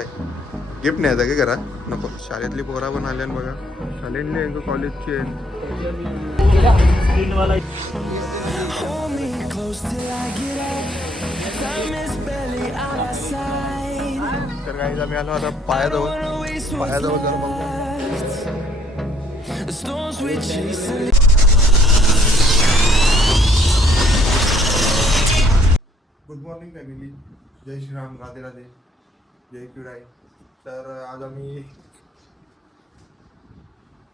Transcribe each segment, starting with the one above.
काय गिफ्ट न्यायचं काय करा नको. शाळेतली पोरा पण आल्या बघा. शाळेतली कॉलेजची तर काही आम्ही आलो आता पायाजवळ जरा बघा. Good morning family. जय श्रीराम, राधे राधे, जय शिवराय. तर आज आम्ही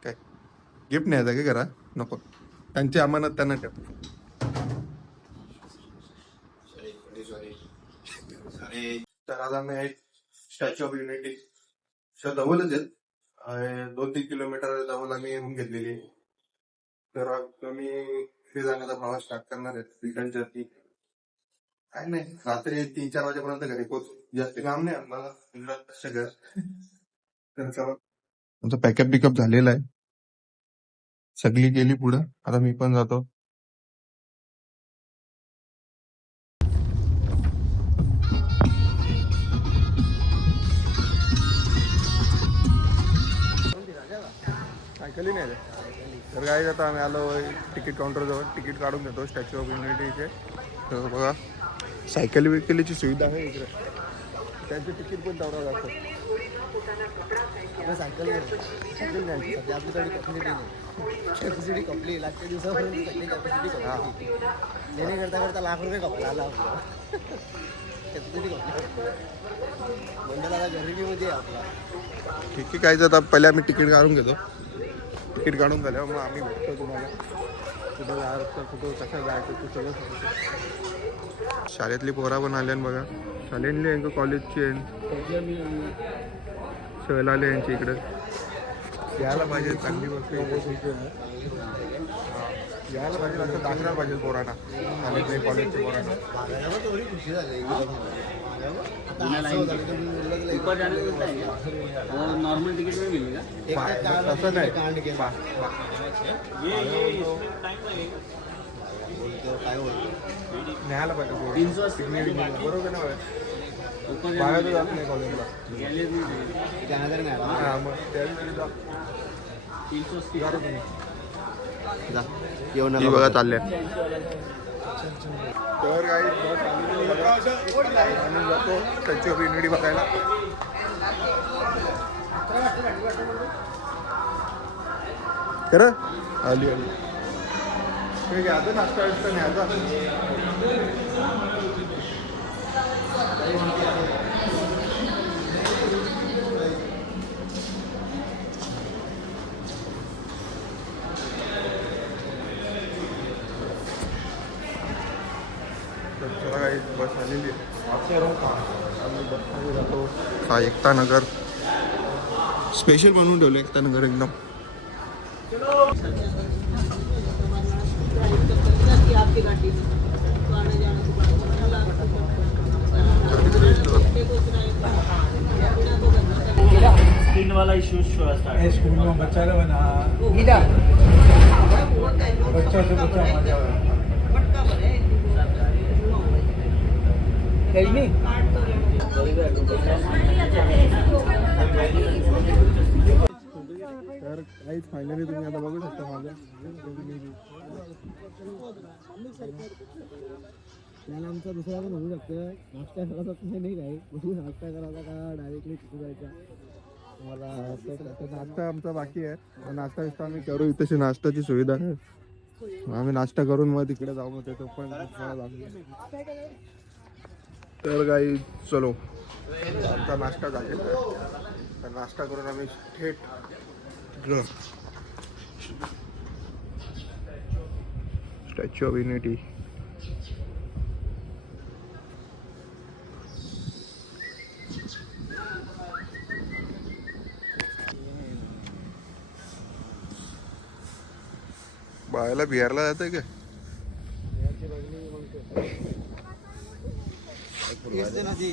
काय गिफ्ट न्यायचं काय करा नको. त्यांची अमानत त्यांना ठेव. तर आज आम्ही स्टॅच्यू ऑफ युनिटी जवळच आहेत. 2-3 किलोमीटर जवळ आम्ही येऊन घेतलेली. तर आम्ही इथे जाण्याचा प्रवास स्टार्ट करणार आहेत. रिटर्नच्या काय नाही, रात्री 3-4 वाजेपर्यंत घरी पोहोच. जास्त काम नाही आम्हाला सगळं. तर चला, आमचं पॅकअप बिकअप झालेलं आहे. सगळी गेली पुढं. आता मी पण जातो. सायकली नाही तर काय आता आम्ही आलो तिकीट काउंटरजवळ. तिकीट काढून घेतो स्टॅच्यू ऑफ युनिटीचे. तर बघा सायकली विकलीची सुविधा आहे इकडे. त्यांचे तिकीट पण तेवढा जातं. सायकल नाही सध्या आपल्याकडे कॅपॅसिटी नाही. कॅपॅसिटी कपली लागते दिवसापर्यंत सगळी कॅपॅसिटी कपली. जेणे करता लाख रुपये कपला आला कॅपॅसिटी कपली. म्हणजे दादा गरिबीमध्ये आपला ठीक आहे. काय आता पहिले आम्ही तिकीट काढून घेतो. तिकीट काढून झाल्यावर मग आम्ही भेटतो तुम्हाला. कुठं जायचं, कुठं कसं जायचं ते सगळं सांगतो. शाळेतली पोरा पण आल्या बघा. शाळेतली यांचं कॉलेजची सहल आले यांची इकडे. यायला पाहिजे, चांगली गोष्ट यायला पाहिजे. असं दाखवायला पाहिजे पोरांना, शाळेतले कॉलेजच्या पोरांना. थोडी खुशी झाली. नॉर्मल टिकट में मिलेगा तसं नाही. काय बोलतो न्यायला पाहिजे बरोबर ना. बाहेर तर जात नाही कॉलेजला. जाणार नाही हां, मग त्यावेळी जा. येऊन बघा चालले. तर काही आम्ही जातो स्टॅच्यू ऑफ युनिटी बघायला. खरं आली ते घ्यायचं नाश्ता विष्टा न्यायचा. तर काही बस आलेली आहे. आम्ही बसमध्ये जातो. हा एकता नगर स्पेशल बनवून ठेवलं. एकता नगर एकदम स्क्रीन वाला इशू स्टार्ट. स्कूल में बच्चा बना बच्चा से बच्चा मजा तर काहीच फायनली तुम्ही आता बघू शकता माझं. त्याला आमचा दुसरा पण होऊ शकतं. नाश्ता करायचा तसं नाही काय बघू. नाश्ता करायचा का डायरेक्टली तिथे जायचा मला. नाश्ता आमचा बाकी आहे. नाश्ता बिस्ता आम्ही करू. इथे नाश्त्याची सुविधा आहे. आम्ही नाश्ता करून मग तिकडे जाऊ. मग त्याचं पण तर काही चलो. आमचा नाश्ता झालेला आहे. तर नाश्ता करून आम्ही थेट स्टॅच्यू ऑफ युनिटी. बाळाला बिहारला जातंय का?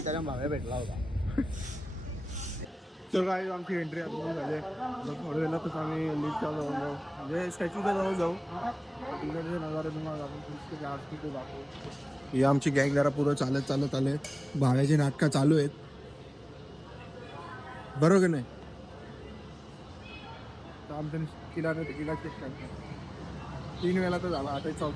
त्याला भाव्या भेटला होता. तर काय आमची एंट्री आता झाली. थोड्या वेळेला तर आम्ही लिफ्टच्या जवळ जाऊ, म्हणजे स्टॅच्यूच्या जवळ जाऊ. तिकडचे नजारे तुम्हाला आपण दाखवू. ही आमची गँग जरा पुढं चालत आले. भाव्याची नाटकं चालू आहेत. बरोबर की नाही तर आमच्या किल्ला चेक करतो 3 वेळा तर झाला आता 4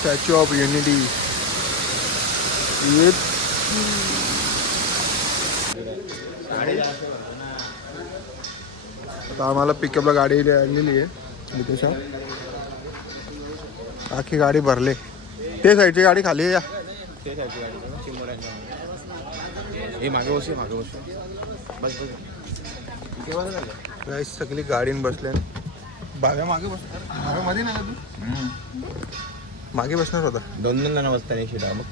स्टॅच्यू ऑफ युनिटी आता आम्हाला पिकअपला गाडी आणलेली आहे नितेशा आखी गाडी भरले ते साईडची गाडी खाली आहे या मागे बसू बस गाईस सगळी गाडीन बसले बाव्या मागे बाव्या मध्ये ना तू मागे बसणार होता 2 जण बसताना शिरा मग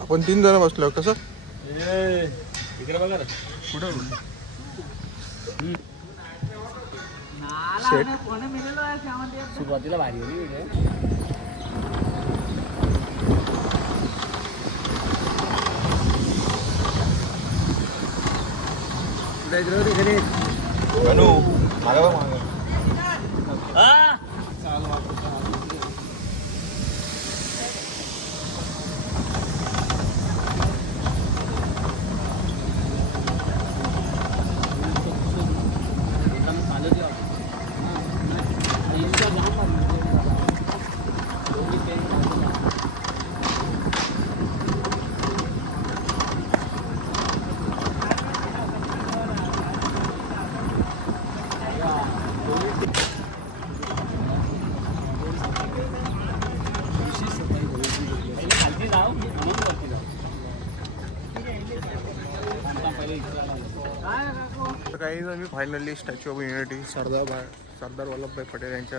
आपण 3 जण बसलो कसं इकडे बघा कुठं सेट सुरुवातीला भारी होती तर काही मी finally statue of unity Sardar Vallabhbhai Patel यांच्या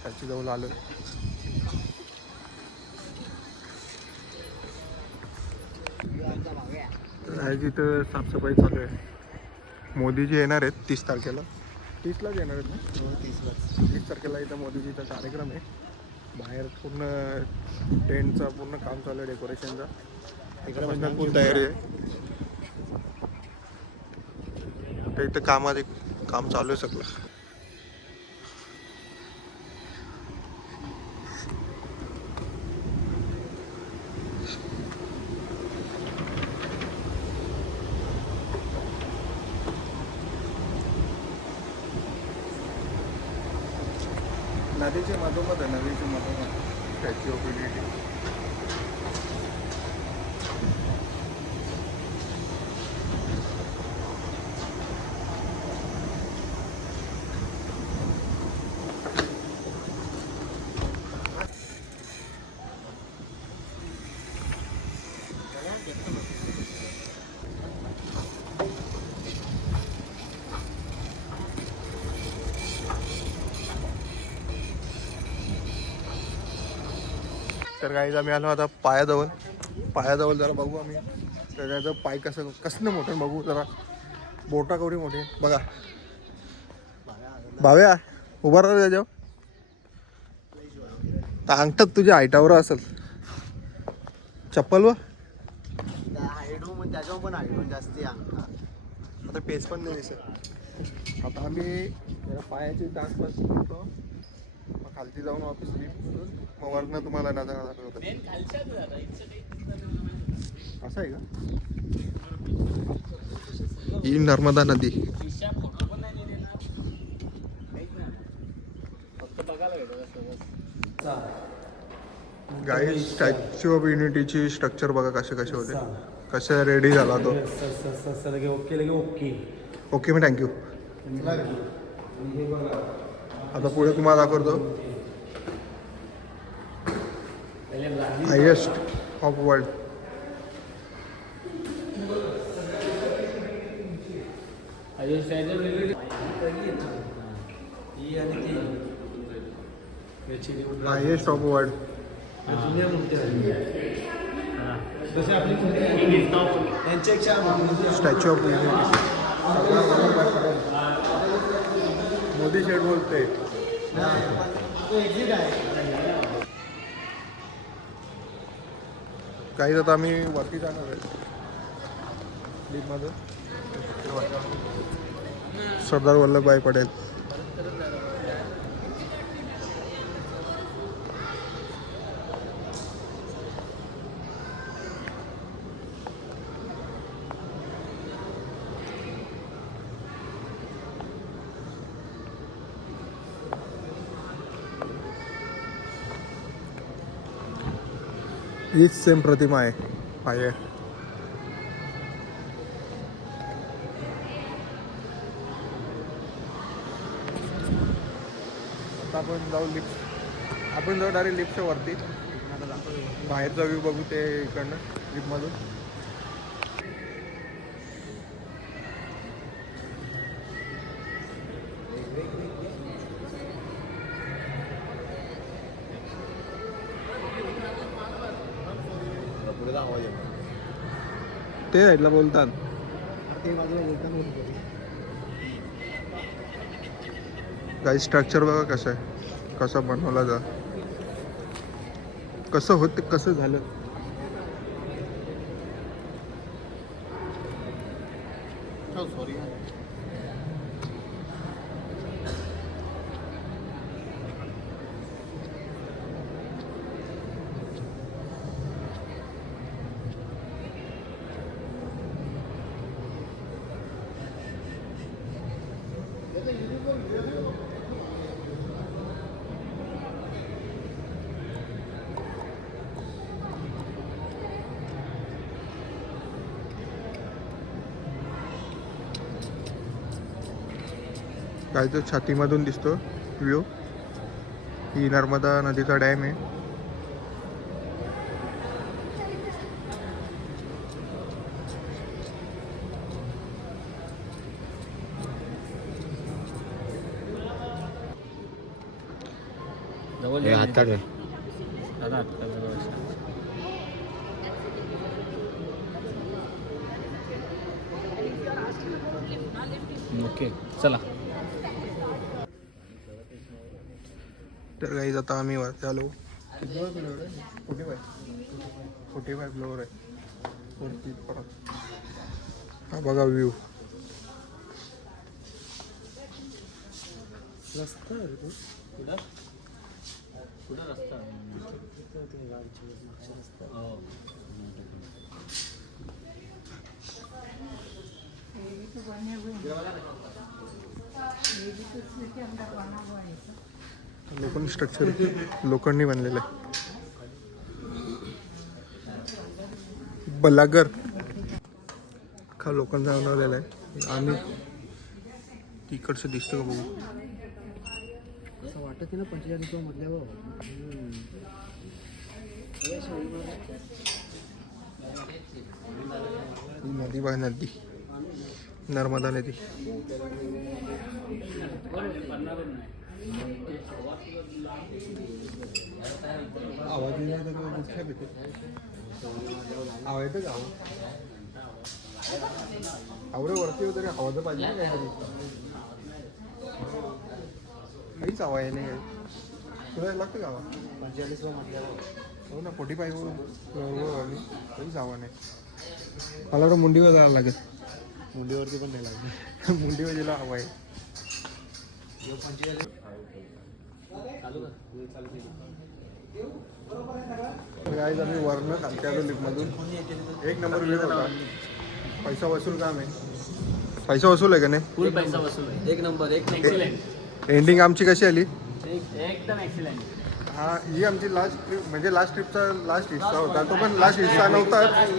स्टॅच्यू जवळ आलो आहे तिथं साफसफाई चालू आहे मोदीजी येणार आहेत 30 तारखेला 30लाच येणार आहेत ना 30 तारखेला इथं मोदीजीचा कार्यक्रम आहे बाहेर पूर्ण टेंटचा पूर्ण काम चालू आहे डेकोरेशनचा इकडे फुल तयारी आहे तर इथं काम चालू आहे सगळं नदीच्या मधोमध आहे नदीच्या मधोमध स्टॅच्यू ऑफ युनिटी तर काही आम्ही आलो आता पायाजवळ जरा बघू आम्ही तर त्याचं पाय कसं मोठं बघू जरा बोटा केवढी मोठी बघा भाव्या उभा राहा त्याच्यावर तर अंगठात तुझ्या हाईटावर असेल चप्पल व त्याच्यावर पण हाईट जास्ती आता पेज पण नाही दिसत आता आम्ही पायाची डान्स क्लास करतो मग खालती जाऊन ऑफिस मग वरनं तुम्हाला नजारा दाखवतो असं आहे का ही नर्मदा नदी गाई स्टॅच्यू ऑफ युनिटीची स्ट्रक्चर बघा कसे होते कसे रेडी झाला तो ओके मी थँक्यू आता पुढे तुम्हाला दाखवतो highest of world highest of world statue of unity. Modi शेठ बोलते. काही आता आम्ही वरती जाणार आहे लिफ्टमध्ये. सरदार वल्लभभाई पटेल. हीच सेम प्रतिमा आहे पाहिजे. आता आपण जाऊ लिफ्ट. आपण जाऊ डायरेक्ट लिफ्टच्या वरती. बाहेरचा व्ह्यू बघू ते इकडनं लिफ्टमधून. ते साईडला बोलतात. काही स्ट्रक्चर बघा कसं आहे, कसं बनवला जा, कसं होत, कसं झालं. सॉरी. काय तो छातीमधून दिसतो व्ह्यू. ही नर्मदा नदीचा डॅम आहे. हात काढ दादा, हात काढ. ओके चला. तर काही आता आम्ही वरती आलो. 45 फ्लोअर आहे वरती परत. हा बघा व्ह्यू. रस्ता आहे तो. कुठं रस्ता? लोखंड स्ट्रक्चर लोखंडी बनलेलं आहे. बलागर का लोखंड बनवलेलं आहे. आम्ही तिकडचं दिसतं का बघू. असं वाटत ना 45 मधल्यावर. नदी बघा, नदी नर्मदा नदी. आवाज येतो. आवाज येतो का? आवडे वरती वगैरे आवाज पाहिजे ना काहीतरी. काहीच आवाज नाही काही. तुला लागतं का आवाज? 45 मधल्यावर. हो ना, 45 आम्ही काहीच आवाज नाही. मला तर मुंडीवर जायला लागेल. मुंडीवरती पण नाही लागली. मुंडीवर गेला हवा आहे. गाईज आम्ही वरनं खालच्या आलो लिफ्टमधून. एक नंबर व्ह्यू होता. पैसा वसूल काम आहे. पैसा वसूल आहे का नाही? फुल पैसा वसूल आहे. एक नंबर, एक एक्सिलेंट. एंडिंग आमची कशी आली? एकदम एक्सिलेंट. हा, ही आमची लास्ट ट्रिप, म्हणजे लास्ट ट्रिपचा लास्ट हिस्सा होता. तो पण लास्ट हिस्सा नव्हता, लास्ट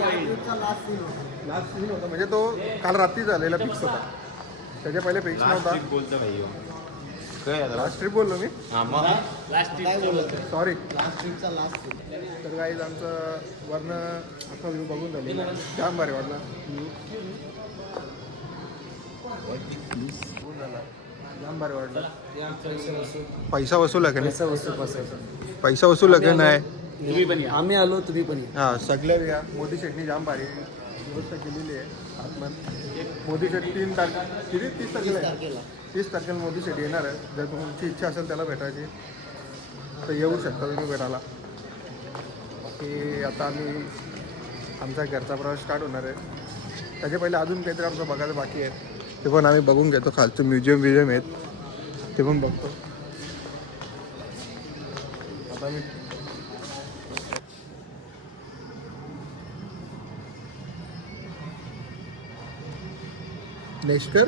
सीन होता. म्हणजे तो काल रात्री झालेला फिक्स होता. त्याच्या पहिले फिक्स नव्हता. लास्ट ट्रिप बोललो मी. सॉरी. लास्ट ट्रिपचा लास्ट. तर गाईज आमचं वरनं असा व्ह्यू बघून झालेला. जाम भारी वाटला. जाम भारी वाटलं. पैसा वसूल आहे का नाही? पैसा वसूल आहे का नाही? तुम्ही पण या. आम्ही आलो तुम्ही पण या. हा सगळ्या या मोदी चटणी जाम भारी व्यवस्था केलेली आहे आतमध्ये. मोदी चटणी 3 तारखेला किती 30 तारखेला आहे? 30 तारखेला मोदी चटणी येणार आहे. जर तुमची इच्छा असेल त्याला भेटायची तर येऊ शकता तुम्ही भेटायला. की आता आम्ही आमचा घरचा प्रवास स्टार्ट होणार आहे. त्याच्या पहिले अजून काहीतरी आमचं बघायचं बाकी आहे ते पण आम्ही बघून घेतो. खालचं म्युझियम आहेत ते पण बघतो. आता मी नेक्स्ट कर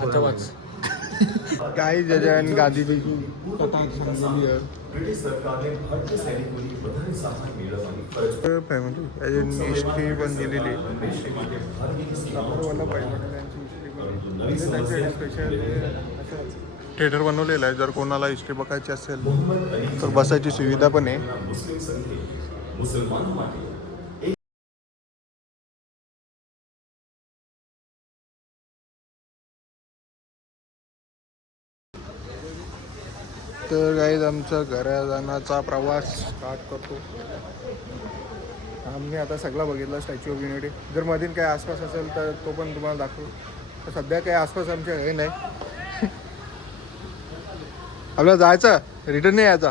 आता वाच. काही जजन गांधीजीची कथा सांगलेली आहे. फॅमिली हिस्ट्री पण दिलेली स्पेशल थिएटर बनवलेलं आहे. जर कोणाला हिस्ट्री बघायची असेल तर बसायची सुविधा पण आहे. तर गाईज आमचा घरा जाण्याचा प्रवास स्टार्ट करतो. आम्ही आता सगळा बघितला स्टॅच्यू ऑफ युनिटी. जर मधील काही आसपास असेल तर तो पण तुम्हाला दाखवू. तर सध्या काही आसपास आमच्या हे नाही. आपल्याला जायचं रिटर्न नाही यायचा.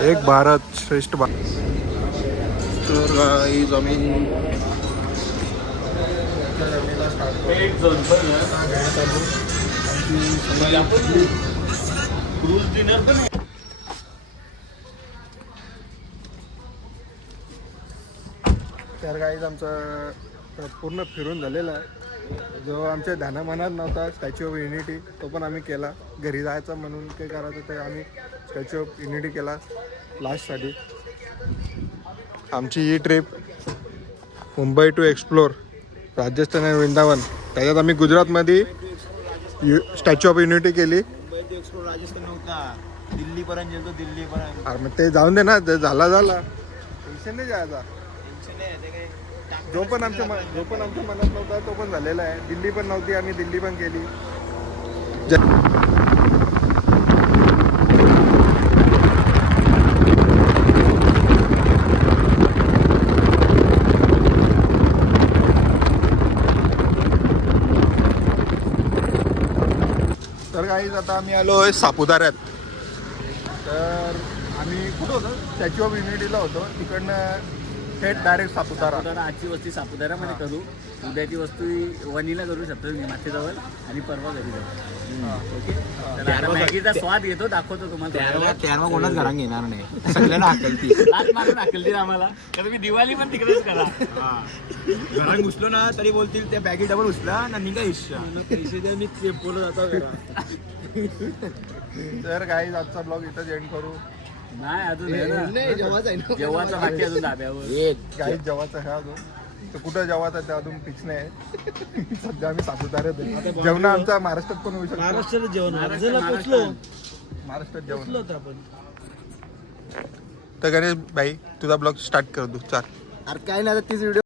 एक भारत श्रेष्ठ भारत. तर ही जमीन एक झोन पण क्रूज डिनर पण आहे. तर गाईज आमचं पूर्ण फिरून झालेलं आहे. जो आमच्या ध्यानामनात नव्हता स्टॅच्यू ऑफ युनिटी तो पण आम्ही केला. घरी जायचं म्हणून काय करायचं ते आम्ही स्टॅच्यू ऑफ युनिटी केला लास्टसाठी. आमची ही trip Mumbai to explore Rajasthan आणि वृंदावन. त्याच्यात आम्ही गुजरातमध्ये स्टॅच्यू ऑफ युनिटी केली. राजस्थान नव्हता दिल्लीपर्यंत गेलो. दिल्लीपर्यंत अरे मग ते जाऊन दे ना. ते झाला टेन्शन नाही जायचा. जो पण आमच्या मनात नव्हता तो पण झालेला आहे. दिल्ली पण नव्हती आम्ही दिल्ली पण केली. तर काही आता आम्ही आलो आहे सापुताऱ्यात. तर आम्ही कुठं होतो स्टॅच्यू ऑफ युनिटीला होतो. तिकडनं थेट डायरेक्ट सापुतारा. आजची वस्ती सापुताऱ्यामध्ये करू. उद्याची वस्ती वणीला करू शकतो मी माथेजवळ आणि परवा घरी जाऊ. ओके. तर आता मॅगीचा स्वाद घेतो दाखवतो तुम्हाला. त्यावर कोणाच घरात घेणार नाही. सगळ्यांना हाकलती. हात मारून हाकलतील आम्हाला. तर तुम्ही दिवाळी पण तिकडेच करा. घरात घुसलो ना तरी बोलतील त्या बॅगी डबल घुसला ना निघा इच्छा पैसे द्या. मी बोलत जातो. तर काही आजचा ब्लॉग इथंच एंड करू. नाही अजून आहे ना. जेव्हाचा बाकी अजून धाब्यावर. काही जेवायचं आहे अजून. तर कुठं जेवायचं ते अजून फिक्स नाही. सध्या आम्ही सापुताऱ्यात आहे. जेवण आमचा महाराष्ट्रात पण होऊ शकतो. महाराष्ट्रात जेवण महाराष्ट्रात जेवण. तर गणेश भाई तुझा ब्लॉग स्टार्ट कर तू. चाल. अरे काय नाही आता तीच व्हिडिओ